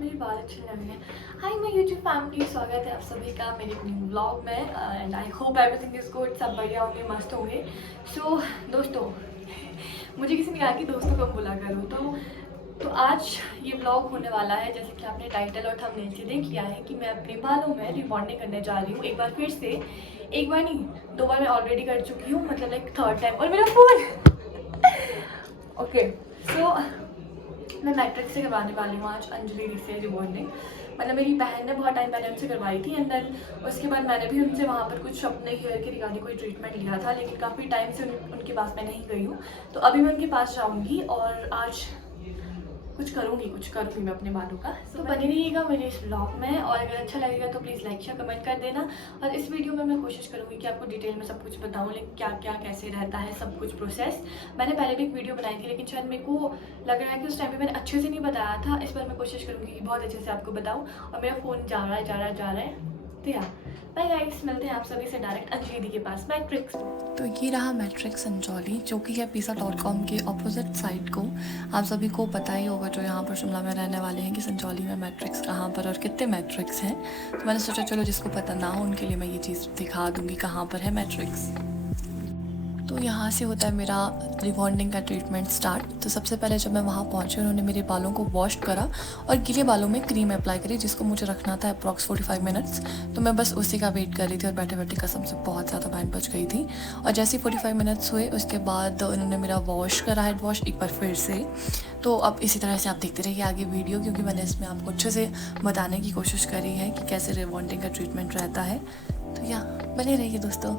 मेरी बात अच्छी लग रही है। हाय मैं यूट्यूब फैमिली, स्वागत है आप सभी का मेरे न्यू व्लॉग में and I hope everything is good, सब बढ़िया होंगे, मस्त होंगे। सो दोस्तों मुझे किसी ने कहा कि दोस्तों कब बुला करो, तो आज ये व्लॉग होने वाला है जैसे कि आपने टाइटल और थंबनेल से देख लिया है कि मैं अपने बालों में रिबॉन्डिंग करने जा रही हूँ। एक बार फिर से, एक बार नहीं 2 बार मैं ऑलरेडी कर चुकी हूँ, मतलब लाइक थर्ड टाइम। और मेरा फोन ओके सो मैं मैट्रिक्स से करवाने वाली हूँ आज अंजलि दी से रिबॉन्डिंग। मतलब मेरी बहन ने बहुत टाइम पहले उनसे करवाई थी एंड देन उसके बाद मैंने भी उनसे वहाँ पर कुछ अपने हेयर के रिगार्डिंग कोई ट्रीटमेंट लिया था, लेकिन काफ़ी टाइम से उनके पास मैं नहीं गई हूँ। तो अभी मैं उनके पास जाऊँगी और आज कुछ करूँगी मैं अपने बालों का। तो बने रहिएगा मेरे इस ब्लॉग में, और अगर अच्छा लगेगा तो प्लीज़ लाइक शेयर कमेंट कर देना। और इस वीडियो में मैं कोशिश करूँगी कि आपको डिटेल में सब कुछ बताऊँ, लेकिन क्या क्या कैसे रहता है सब कुछ प्रोसेस। मैंने पहले भी एक वीडियो बनाई थी, लेकिन शायद मेरे को लग रहा है कि उस टाइम पे मैंने अच्छे से नहीं बताया था। इस बार मैं कोशिश करूँगी कि बहुत अच्छे से आपको बताऊँ। और मेरा फ़ोन जा रहा है तो यार बाय गाइस, मिलते हैं आप सभी से डायरेक्ट अंजलि दी के पास मैट्रिक्स। तो ये रहा मैट्रिक्स संजौली, जो कि है pizza.com के ऑपोजिट साइड को। आप सभी को पता ही होगा जो यहाँ पर शिमला में रहने वाले हैं कि संजौली में मैट्रिक्स कहाँ पर और कितने मैट्रिक्स हैं। तो मैंने सोचा चलो जिसको पता ना हो उनके लिए मैं ये चीज़ दिखा दूँगी कहाँ पर है मैट्रिक्स। तो यहाँ से होता है मेरा रिबॉन्डिंग का ट्रीटमेंट स्टार्ट। तो सबसे पहले जब मैं वहाँ पहुँची उन्होंने मेरे बालों को वॉश करा और गीले बालों में क्रीम अप्लाई करी, जिसको मुझे रखना था अप्रॉक्स 45 मिनट्स। तो मैं बस उसी का वेट कर रही थी और बैठे बैठे कसम से बहुत ज़्यादा बैंड बच गई थी। और जैसे ही 45 मिनट्स हुए उसके बाद उन्होंने मेरा वॉश करा, हेड वॉश एक बार फिर से। तो अब इसी तरह से आप देखते रहिए आगे वीडियो, क्योंकि मैंने इसमें आपको अच्छे से बताने की कोशिश करी है कि कैसे रिबॉन्डिंग का ट्रीटमेंट रहता है। तो या बने रहिए दोस्तों।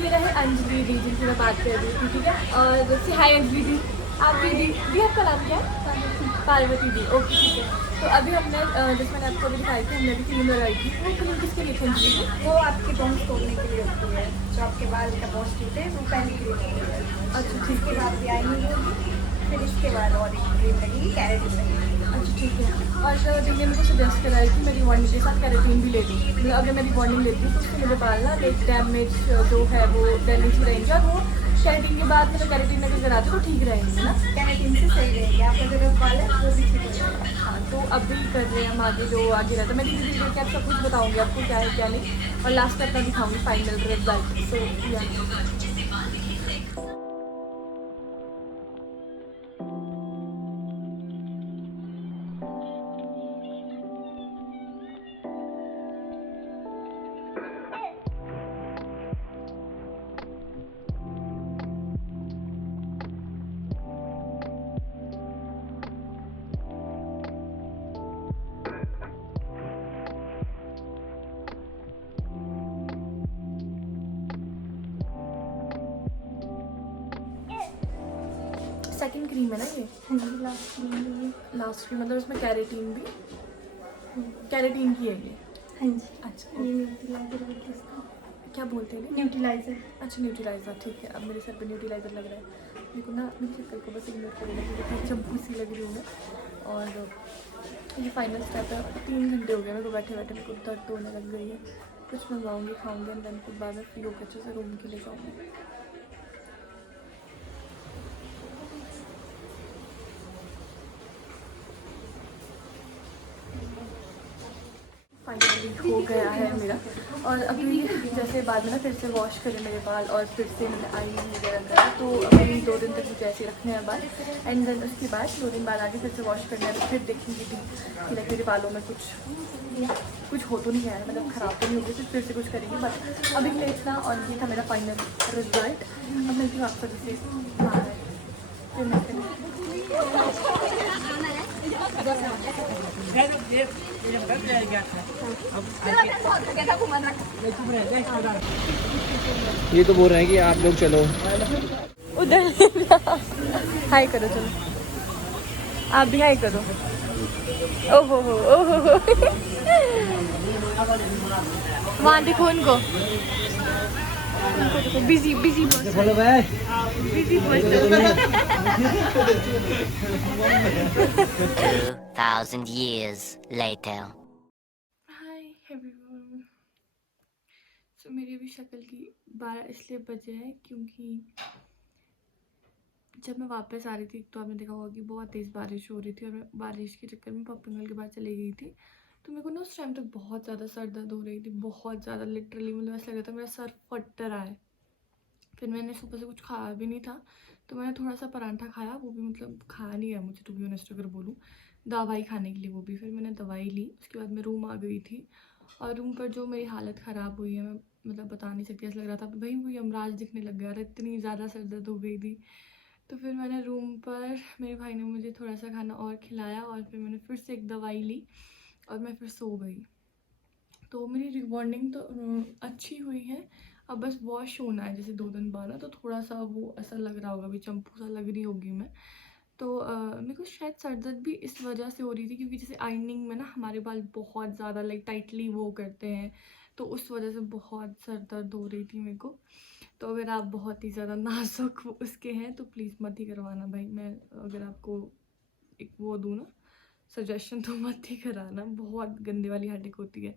मेरा है अंजलि दी जिनसे मैं बात कर रही थी, ठीक है। और जैसे हाय अंजलि दी, आप दी आपका नाम क्या है? पार्वती दी, ओके ठीक है। तो अभी हमने जैसे मैंने आपको अभी दिखाई थी, हमने भी क्रीम लगाई थी। वो क्रीम किसके लिए थी अंजलि दी? वो आपके बोन्स तोड़ने के लिए होती है, जो आपके बाल का बोन्स टूटे वो पहली क्रीम होती है। अच्छा ठीक इसके है, बाद लाइनिंग होगी, फिर इसके बाद और एक क्रीम लगेगी, कैरेटिन लगेगी। अच्छा ठीक है। और दी ने मुझे सजेस्ट करा है कि मैं रिबॉन्डिंग के साथ कैरेटीन भी ले लूँ। मतलब अगर मैं रिबॉन्डिंग लेती हूँ तो उससे मेरे बाल ना लाइक डैमेज जो है वो डैमेज ही रहेंगे, और वो कैरेटीन के बाद मतलब कैरेटीन अगर कराते तो ठीक रहेंगे ना। कैरेटिन से सही रहेगी, आपका जो बाल है वो भी ठीक हो जाएगा। हाँ तो अभी कर रहे हैं हम आगे जो आगे रहता है। मैं धीरे धीरे करके आप सब कुछ बताऊँगी आपको क्या है क्या नहीं, और लास्ट तक का दिखाऊँगी फाइनल रिजल्ट। सो या सेकंड क्रीम है ना ये? लास्ट क्रीम, मतलब इसमें कैरेटीन भी, कैरेटीन की है ये? हाँ जी। अच्छा ये न्यूट्रीलाइजर बोलते हैं इसको। क्या बोलते हैं? न्यूट्रीलाइजर। अच्छा न्यूट्रीलाइजर, ठीक है। अब मेरे सर पे न्यूट्रीलाइजर लग रहा है। मेरे को ना मेरी शक्ल को बस इग्नोर करने लगी, जब सी लग रही हूँ मैं। और ये फाइनल स्टेप है। 3 घंटे हो गए मेरे को बैठे बैठे, मेरे को दर्द होने लग गई है। कुछ मंगवाऊँगी, खाऊँगी एंड देन फिर बाद में फ्री होकर अच्छे से रूम के लिए जाऊँगी। फाइनली हो गया है मेरा। और अभी जैसे बाद में ना फिर से वॉश करें मेरे बाल और फिर से मैंने आयरन वगैरह करा, तो अभी 2 दिन तक मुझे ऐसे रखने हैं बाल। एंड देन उसके बाद 2 दिन बाद आगे फिर से वॉश करना है, तो फिर देखेंगे कि लाइक मेरे बालों में कुछ हो तो नहीं है, मतलब ख़राब तो नहीं होगी, फिर से कुछ करेंगे। बट अभी के लिए इतना, और ये था मेरा फाइनल रिजल्ट। अब मिलती हूँ आप सभी से बाहर, फिर मिलते हैं। ये तो बोल रहे हैं कि आप लोग चलो उधर हाय करो, चलो आप भी हाय करो। ओहो हो वहाँ देखो उनको। उनको देखो बिजी बिजी हेलो भाई busy 2,000 years later. Hi everyone. So मेरी अभी शक्ल की 12 इसलिए बजे है क्योंकि जब मैं वापस आ रही थी तो आपने देखा होगा कि बहुत तेज़ बारिश हो रही थी और मैं बारिश के चक्कर में पॉपकॉर्न के बाद चली गई थी। तो मेरे को ना उस टाइम तक बहुत ज़्यादा सर दर्द हो रही थी, बहुत ज़्यादा, लिटरली मतलब ऐसा लग रहा था मेरा सर फट रहा है। फिर मैंने सुबह से कुछ खाया भी नहीं था, तो मैंने थोड़ा सा पराठा खाया, वो भी मतलब खाया नहीं है मुझे, टू बी ऑनेस्ट अगर बोलूँ, दवाई खाने के लिए वो भी। फिर मैंने दवाई ली, उसके बाद मैं रूम आ गई थी और रूम पर जो मेरी हालत ख़राब हुई है मैं मतलब बता नहीं सकती। ऐसा लग रहा था भाई वो यमराज दिखने लग गया था, इतनी ज़्यादा सर दर्द हो गई थी। तो फिर मैंने रूम पर, मेरे भाई ने मुझे थोड़ा सा खाना और खिलाया और फिर मैंने फिर से एक दवाई ली और मैं फिर सो गई। तो मेरी रिबॉन्डिंग तो अच्छी हुई है, अब बस वॉश होना है जैसे 2 दिन बाद ना, तो थोड़ा सा वो ऐसा लग रहा होगा, अभी चंपू सा लग रही होगी मैं। तो मेरे को शायद सर दर्द भी इस वजह से हो रही थी क्योंकि जैसे आयरनिंग में ना हमारे बाल बहुत ज़्यादा लाइक टाइटली वो करते हैं, तो उस वजह से बहुत सर दर्द हो रही थी मेरे को। तो अगर आप बहुत ही ज़्यादा नाजुक उसके हैं तो प्लीज़ मत ही करवाना भाई। मैं अगर आपको एक वो दूँ ना सजेशन, तो मत ही कराना, बहुत गंदे वाली हेडेक होती है।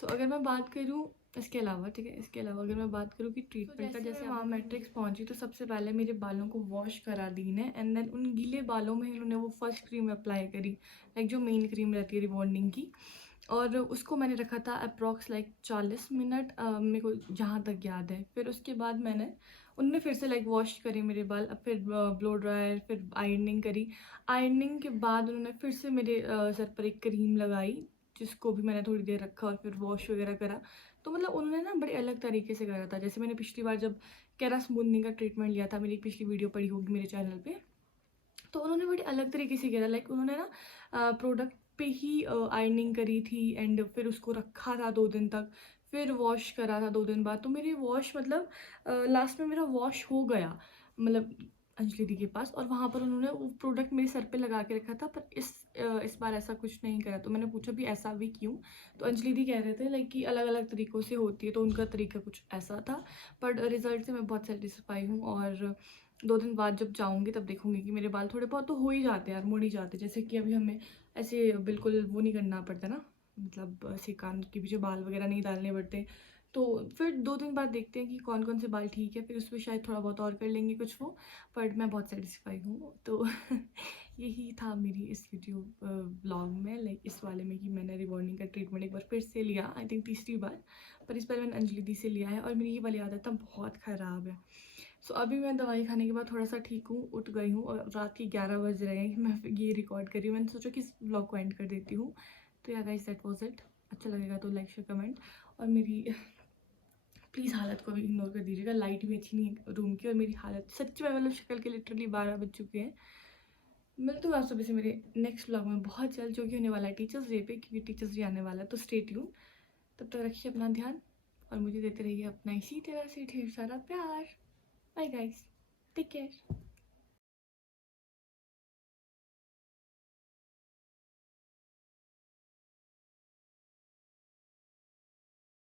सो अगर मैं बात करूँ इसके अलावा, ठीक है, इसके अलावा अगर मैं बात करूँ कि ट्रीटमेंट का, जैसे वहाँ मैट्रिक्स पहुँची तो सबसे पहले मेरे बालों को वॉश करा दी ने, एंड देन उन गीले बालों में इन्होंने वो फर्स्ट क्रीम अप्लाई करी, लाइक जो मेन क्रीम रहती है रिबॉन्डिंग की, और उसको मैंने रखा था अप्रॉक्स लाइक 40 मिनट, मेरे को जहाँ तक याद है। फिर उसके बाद मैंने उनने फिर से लाइक वॉश करे मेरे बाल, अब फिर ब्लो ड्रायर, फिर आयरनिंग करी। आयरनिंग के बाद उन्होंने फिर से मेरे सर पर एक क्रीम लगाई, जिसको भी मैंने थोड़ी देर रखा और फिर वॉश वगैरह करा। तो मतलब उन्होंने ना बड़े अलग तरीके से करा था। जैसे मैंने पिछली बार जब कैरा स्मूथनिंग का ट्रीटमेंट लिया था, मेरी पिछली वीडियो पड़ी होगी मेरे चैनल पे, तो उन्होंने बड़ी अलग तरीके से किया था। लाइक उन्होंने ना प्रोडक्ट पे ही आयरनिंग करी थी एंड फिर उसको रखा था 2 दिन तक, फिर वॉश करा था 2 दिन बाद। तो मेरी वॉश मतलब लास्ट में मेरा वॉश हो गया, मतलब अंजलि दी के पास, और वहाँ पर उन्होंने वो प्रोडक्ट मेरे सर पे लगा के रखा था। पर इस बार ऐसा कुछ नहीं करा। तो मैंने पूछा भी ऐसा भी क्यों, तो अंजलि दी कह रहे थे लाइक कि अलग अलग तरीक़ों से होती है, तो उनका तरीका कुछ ऐसा था। बट रिज़ल्ट से मैं बहुत सेटिस्फाई हूँ और 2 दिन बाद जब जाऊँगी तब देखूँगी कि मेरे बाल थोड़े बहुत तो हो ही जाते हैं यार, मुड़ ही जाते हैं। जैसे कि अभी हमें ऐसे बिल्कुल वो नहीं करना पड़ता ना, मतलब ऐसे कान के पीछे बाल वगैरह नहीं डालने पड़ते। तो फिर 2 दिन बाद देखते हैं कि कौन कौन से बाल ठीक है, फिर उसमें शायद थोड़ा बहुत और कर लेंगे कुछ वो। बट मैं बहुत सेटिस्फाई हूँ। तो यही था मेरी इस वीडियो ब्लॉग में, लाइक इस वाले में, कि मैंने रिबॉन्डिंग का ट्रीटमेंट एक बार फिर से लिया, आई थिंक तीसरी बार। पर इस बार मैंने अंजलि दी से लिया है और मेरी ये वाली आदत ना बहुत ख़राब है। सो अभी मैं दवाई खाने के बाद थोड़ा सा ठीक हूँ, उठ गई हूँ और रात के 11 बज रहे हैं कि मैं ये रिकॉर्ड कर रही हूँ। मैंने सोचा कि इस ब्लॉग को एंड कर देती हूँ। तो या गाइस दैट वाज इट। अच्छा लगेगा तो लाइक शेयर कमेंट, और मेरी प्लीज़ हालत को भी इग्नोर कर दीजिएगा। लाइट भी अच्छी नहीं है रूम की और मेरी हालत सच में मतलब शक्ल के लिटरली 12 बज चुके हैं। मिलती हूँ आप सभी से मेरे नेक्स्ट ब्लॉग में बहुत जल्द, जो कि होने वाला है टीचर्स डे पे, क्योंकि टीचर्स डे आने वाला है। तो स्टे ट्यून। तब तक रखिए अपना ध्यान और मुझे देते रहिए अपना इसी तरह से ढेर सारा प्यार। Bye guys, take care.